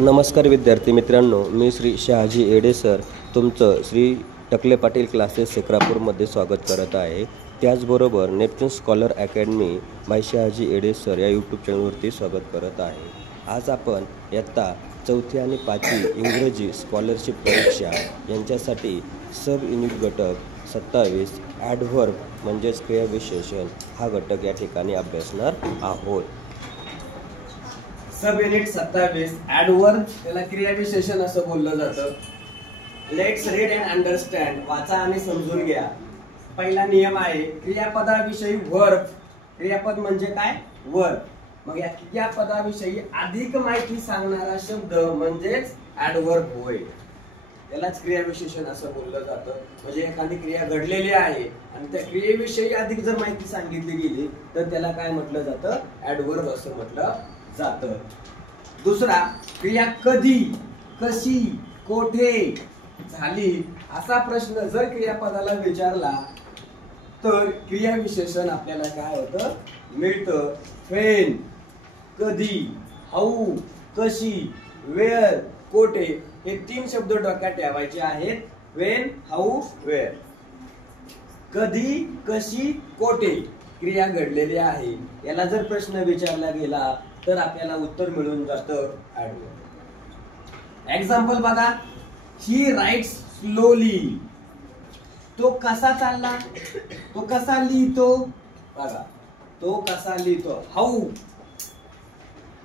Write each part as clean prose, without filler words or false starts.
नमस्कार विद्यार्थी मित्रांनो, मी श्री शहाजी एडे सर तुमचं श्री टकले पाटील क्लासेस सेक्रापूरमध्ये स्वागत करत आहे। त्याचबरोबर Neptune Scholar Academy by Shahaji Ade sir या यूट्यूब चॅनलवरती स्वागत करत आहे। आज आपण इयत्ता 4थी आणि 5वी इंग्रजी स्कॉलरशिप परीक्षा यांच्यासाठी सब युनिट घटक 27 ॲडव्हर्ब म्हणजेच क्रियाविशेषण हा घटक या ठिकाणी अभ्यासणार आहोत। सब युनिट 27 ॲडव्हर्ब त्याला क्रियाविशेषण असं बोललं जातं। लेट्स रीड अँड अंडरस्टँड, वाचा आणि समजून घ्या। पहिला नियम आहे क्रियापदाविषयी वर्ब। क्रियापद म्हणजे काय? वर्ब। मग या क्रियापदाविषयी अधिक माहिती सांगणारा शब्द म्हणजेच ॲडव्हर्ब होय। यालाच क्रियाविशेषण असं बोललं जातं। म्हणजे एखादी क्रिया घडलेली आहे आणि त्या क्रियेविषयी अधिक जर माहिती सांगितली गेली तर त्याला काय म्हटलं जातं? ॲडव्हर्ब असं म्हटलं जातं। दुसरा, क्रिया कधी, कशी, कोठे झाली असा प्रश्न जर क्रियापदाला विचारला तर क्रियाविशेषण आपल्याला काय होतं? मिळतं। व्हेन, कधी, हाऊ, कशी, वेअर, कोठे हे 3 शब्द डोक्यात ठेवायचे आहेत। When, how, where. कधी, कशी, कोठे क्रिया घडलेली आहे याला जर प्रश्न विचारला गेला तर आपल्याला उत्तर मिळून जातं ॲडव्हर्ब। एक्झाम्पल बघा, ही राइट्स स्लोली। तो कसा चालला? तो कसा लिहितो? बघा, तो कसा लिहितो? हाऊ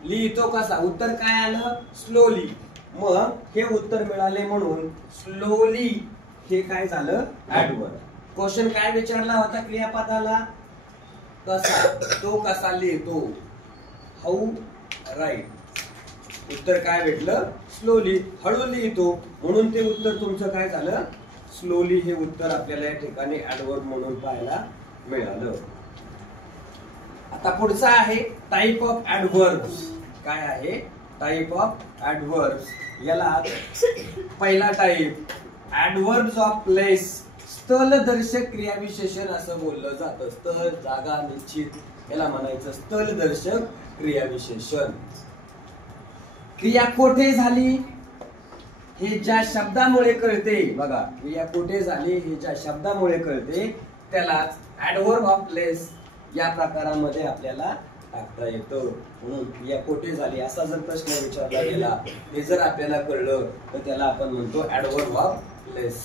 लिहितो कसा? उत्तर काय आलं? स्लोली। मग हे उत्तर मिळाले म्हणून स्लोली हे काय झालं? ॲडव्हर्ब। क्वेश्चन काय विचारला होता क्रियापदाला? कसा, तो कसा लिहितो? How write. उत्तर काय भेटलं? स्लोली, हळू लिहितो म्हणून ते उत्तर तुमचं काय झालं? स्लोली हे उत्तर आपल्याला या ठिकाणी ॲडव्हर्ब म्हणून पाहायला मिळालं। आता पुढचा आहे टाइप ऑफ ॲडव्हर्ब्स। काय आहे? Type of adverbs. याला पहिला टाइप ॲडव्हर्ब्स ऑफ प्लेस, स्थलदर्शक क्रियाविशेषण असं बोललं जातं। स्थळ, जागा, निश्चित याला म्हणायचं स्थलदर्शक क्रियाविशेषण। क्रिया कोठे झाली हे ज्या शब्दामुळे कळते, बघा क्रिया कोठे झाली हे ज्या शब्दामुळे कळते त्यालाच ॲडव्हर्ब ऑफ प्लेस या प्रकारामध्ये आपल्याला टाकता येतं। म्हणून क्रिया कोठे झाली असा जर प्रश्न विचारला गेला हे जर आपल्याला कळलं तर त्याला आपण म्हणतो adverb of place.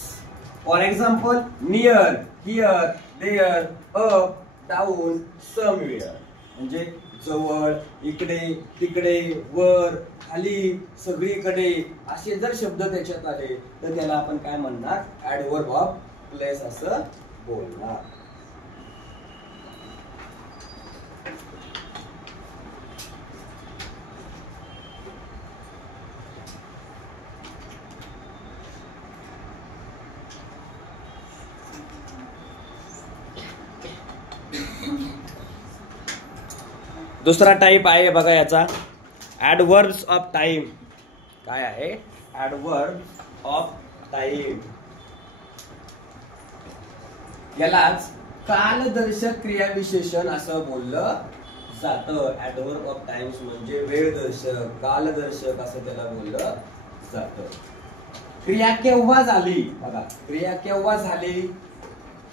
For example, near, here, there, up, down, somewhere म्हणजे जवळ, इकडे, तिकडे, वर, खाली, सगळीकडे असे जर शब्द त्याच्यात आले तर त्याला आपण काय म्हणणार? ॲडव्हर्ब ऑफ प्लेस असं बोलणार। दुसरा टाइप आहे बघा याचा ॲडव्हर्ब्स ऑफ टाइम। काय आहे? ॲडव्हर्ब्स ऑफ टाइम। यालाच कालदर्शक क्रियाविशेषण असं बोललं जातं। ॲडव्हर्ब ऑफ टाइम्स म्हणजे वेळदर्शक, कालदर्शक असं त्याला बोललं जातं। क्रिया केव्हा झाली? बघा, क्रिया केव्हा झाली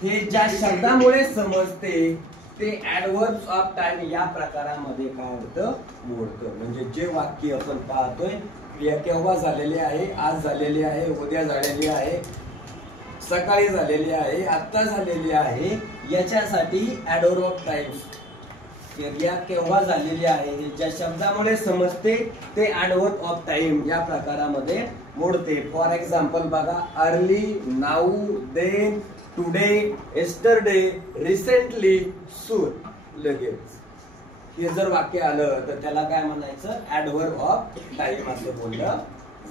हे ज्या शब्दामुळे समजते ते ॲडव्हर्ब्स ऑफ टाइम या प्रकारामध्ये काय होतं? मोडतं। म्हणजे जे वाक्य आपण पाहतोय क्रिया केव्हा झालेली आहे, आज झालेली आहे, उद्या झालेली आहे, सकाळी झालेली आहे, आता झालेली आहे, याच्यासाठी ॲडव्हर्ब ऑफ टाइम्स क्रिया केव्हा झालेली आहे हे ज्या शब्दामुळे समजते ते ॲडव्हर्ब ऑफ टाइम या प्रकारामध्ये मोडते। फॉर एक्झाम्पल बघा, early, now, then, today, yesterday, recently, soon, लगेच हे जर वाक्य आलं तर त्याला काय म्हणायचं? ॲडव्हर्ब ऑफ टाइम असं बोललं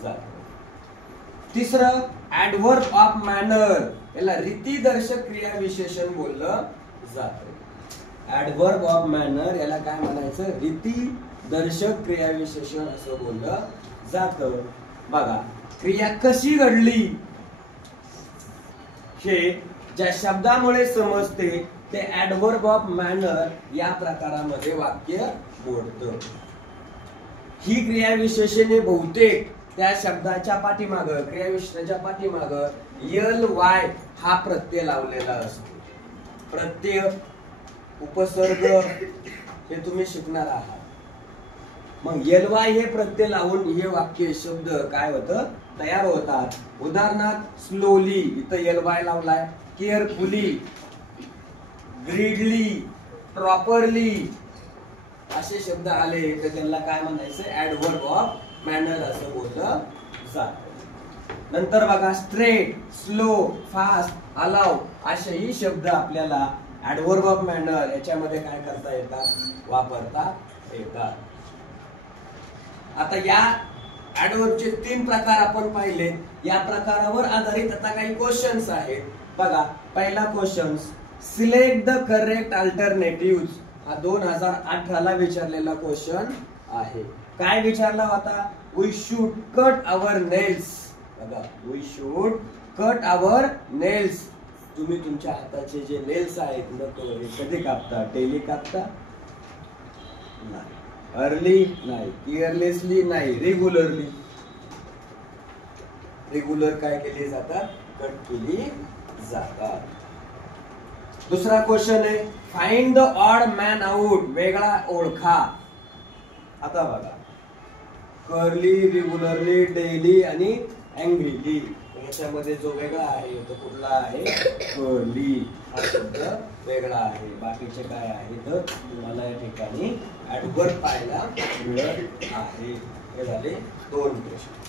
जातं। तिसरं ॲडव्हर्ब ऑफ मॅनर, याला रीतिदर्शक क्रियाविशेषण बोललं जातं। ॲडव्हर्ब ऑफ मॅनर याला काय म्हणायचं? रीतिदर्शक क्रियाविशेषण असं बोललं जातं। बघा, क्रिया कशी घडली हे ज्या शब्दामुळे समजते ते ॲडव्हर्ब ऑफ मॅनर या प्रकारामध्ये वाक्य मोडतं। ही क्रियाविशेषणे बहुतेक त्या शब्दाच्या पाठीमाग, क्रियाविशेषणाच्या पाठीमाग यल वाय हा प्रत्यय लावलेला असतो. प्रत्यय, उपसर्ग हे तुम्ही शिकणार आहात. मग यल वाय हे प्रत्यय लावून हे वाक्य शब्द काय होतं तयार होतात. उदाहरणार्थ स्लोली, इथं यल वाय लावलाय. केअरफुली, ग्रीडली, प्रॉपरली असे शब्द आले तर त्यांना काय म्हणायचं ऍडव्हर्ब ऑफ मॅनर असं बोललं जातं. नंतर बघा स्ट्रेट, स्लो, फास्ट, अलाउ असेही शब्द आपल्याला ऍडव्हर्ब ऑफ मॅनर याच्यामध्ये काय करता येतात, वापरता येतात. आता या ऍडव्हर्बचे 3 प्रकार आपण पाहिले. या प्रकारावर आधारित आता काही क्वेश्चन्स आहेत. बघा पहिला question, select the correct alternative. हा 2018 ला विचारलेला क्वेश्चन आहे. काय विचारला होता, we should cut our nails. बघा, we should cut our nails. तुम्ही तुमच्या हाताचे जे नेल्स आहेत नख कधी कापता, डेली कापता? नाही. अर्ली नाही, केअरलेसली नाही, रेग्युलरली. रेग्युलर काय केली जातात, कट केली जातात. दुसरा क्वेश्चन आहे, find the odd man out. वेगळा ओळखा. आता बघा, कर्ली, रेग्युलरली, डेली आणि अँग्रीली याच्यामध्ये जो वेगळा आहे तो कुठला आहे, कर्ली हा शब्द वेगळा आहे. बाकीचे काय आहे तर तुम्हाला या ठिकाणी ऍडव्हर्ब पाहायला मिळत आहे. हे झाले 2 प्रश्न.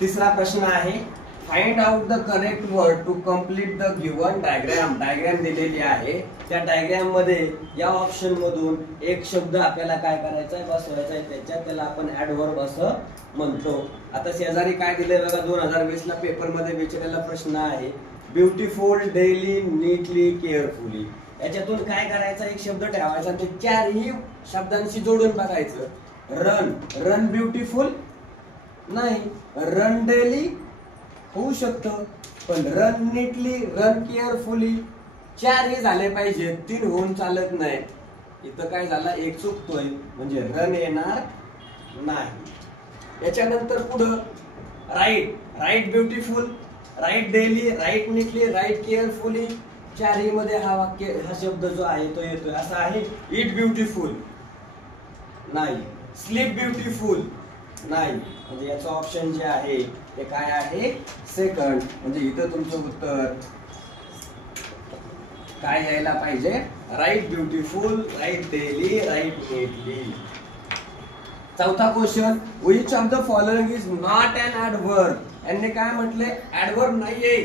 तिसरा प्रश्न आहे, find out the correct word to complete the given diagram. Diagram दिलेली आहे. त्या डायग्राम मध्ये या ऑप्शन मधून एक शब्द आपल्याला काय करायचा आहे, बसवायचा आहे. त्याच्यात त्याला आपण ऍडव्हर्ब असं म्हणतो. आता शेजारी काय दिलंय बघा, 2020 ला पेपर मध्ये विचारलेला प्रश्न आहे, ब्युटिफुल, डेली, नीटली, केअरफुली. याच्यातून काय करायचं, एक शब्द ठेवायचा, ते 4ही शब्दांशी जोडून बघायचं. रन, रन ब्युटिफुल नाही, रन डेली होऊ शकतं, पण रन नीटली, रन केअरफुली 4ही झाले पाहिजे, 3 होऊन चालत नाही. इथं काय झालं, एक चुकतोय म्हणजे रन येणार नाही. याच्यानंतर पुढं right, right beautiful, right daily, right neatly, right carefully 4ही मध्ये हा वाक्य, हा शब्द जो आहे तो येतोय. असा आहे ईट ब्युटिफुल नाही, स्लीप ब्युटिफुल नाही. म्हणजे याचं ऑप्शन जे आहे ते काय आहे, सेकंड. म्हणजे इथं तुमचं उत्तर काय यायला पाहिजे, right beautiful, right daily, right neatly. चौथा question, which of the following is not an adverb. यांनी काय म्हटले, ऍडव्हर्ब नाहीये.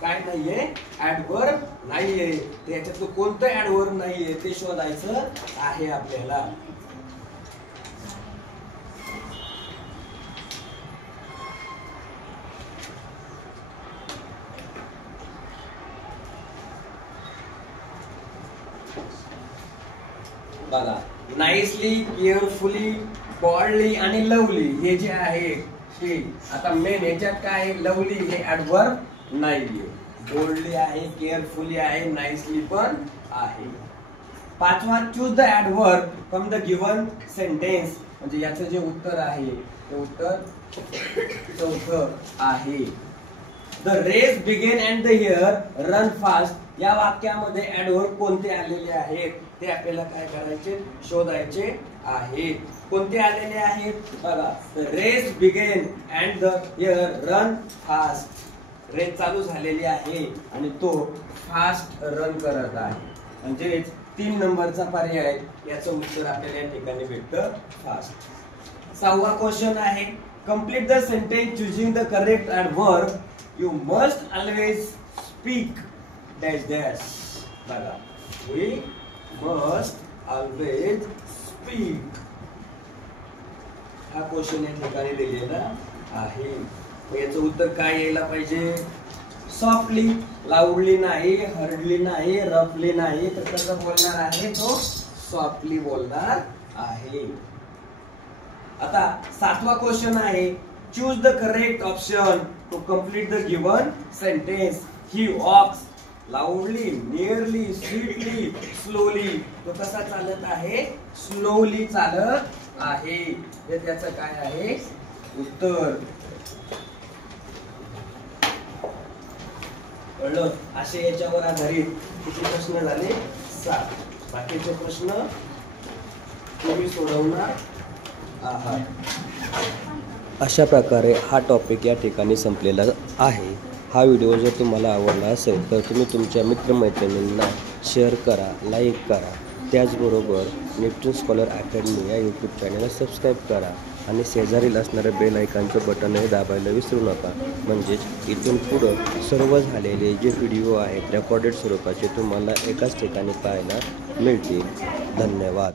काय नाहीये, ऍडव्हर्ब नाहीये. त्याच्यात कोणतं ऍडव्हर्ब नाहीये ते शोधायचं आहे आपल्याला. बघा, नाईसली, केअरफुली, बॉल्डली आणि लवली हे जे आहे हे आता मेन याच्यात काय आहे, लवली हे ऍडव्हर्ब नाहीये. बोल्डली आहे, केअरफुली आहे, नाईसली पण आहे. पाचवा, choose the adverb from the given sentence. म्हणजे याचं जे उत्तर आहे ते उत्तर चौथं आहे. The race begin and the hare run fast. या वाक्यामध्ये ऍडव्हर्ब कोणते आलेले आहेत ते आपल्याला काय करायचे, शोधायचे आहे. कोणते आलेले आहेत बघा, the race begin and the hare run fast. Race चालू झालेली आहे आणि तो फास्ट रन करत आहे. म्हणजे 3 नंबरचा पर्याय, याचं उत्तर आपल्याला या ठिकाणी भेटतं फास्ट. 6वा क्वेश्चन आहे, complete the sentence choosing the correct adverb. You must always speak dash dash. बघा, वी मस्ट ऑलवेज स्पीक हा क्वेश्चन या ठिकाणी दिलेला आहे. याचं उत्तर काय यायला पाहिजे, सॉफ्टली, लाऊडली नाही, हर्डली नाही, रफली नाही, तर कसं बोलणार आहे तो? सॉफ्टली बोलणार आहे. आता 7वा क्वेश्चन आहे, choose the correct option to complete the given sentence. He walks loudly, nearly, sweetly, slowly. तो कसा चालत आहे? स्लोली चालत आहे. हे त्याचं काय आहे उत्तर. कळलं? असे याच्यावर आधारित किती प्रश्न झाले? 7. बाकीचे प्रश्न तुम्ही सोडवणार आहात. अशा प्रकारे हा टॉपिक या ठिकाणी संपलेला आहे. हा व्हिडिओ जर तुम्हाला आवडला असेल तर तुम्ही तुमच्या मित्रमैत्रिणींना शेअर करा, लाईक करा. त्याचबरोबर नेपच्यून स्कॉलर अकॅडमी या यूट्यूब चॅनलला सबस्क्राईब करा आणि शेजारील असणाऱ्या बेल आयकॉनचं बटनही दाबायला विसरू नका. म्हणजेच इथून पुढं सर्व झालेले जे व्हिडिओ आहेत रेकॉर्डेड स्वरूपाचे तुम्हाला एकाच ठिकाणी पाहायला मिळतील. धन्यवाद.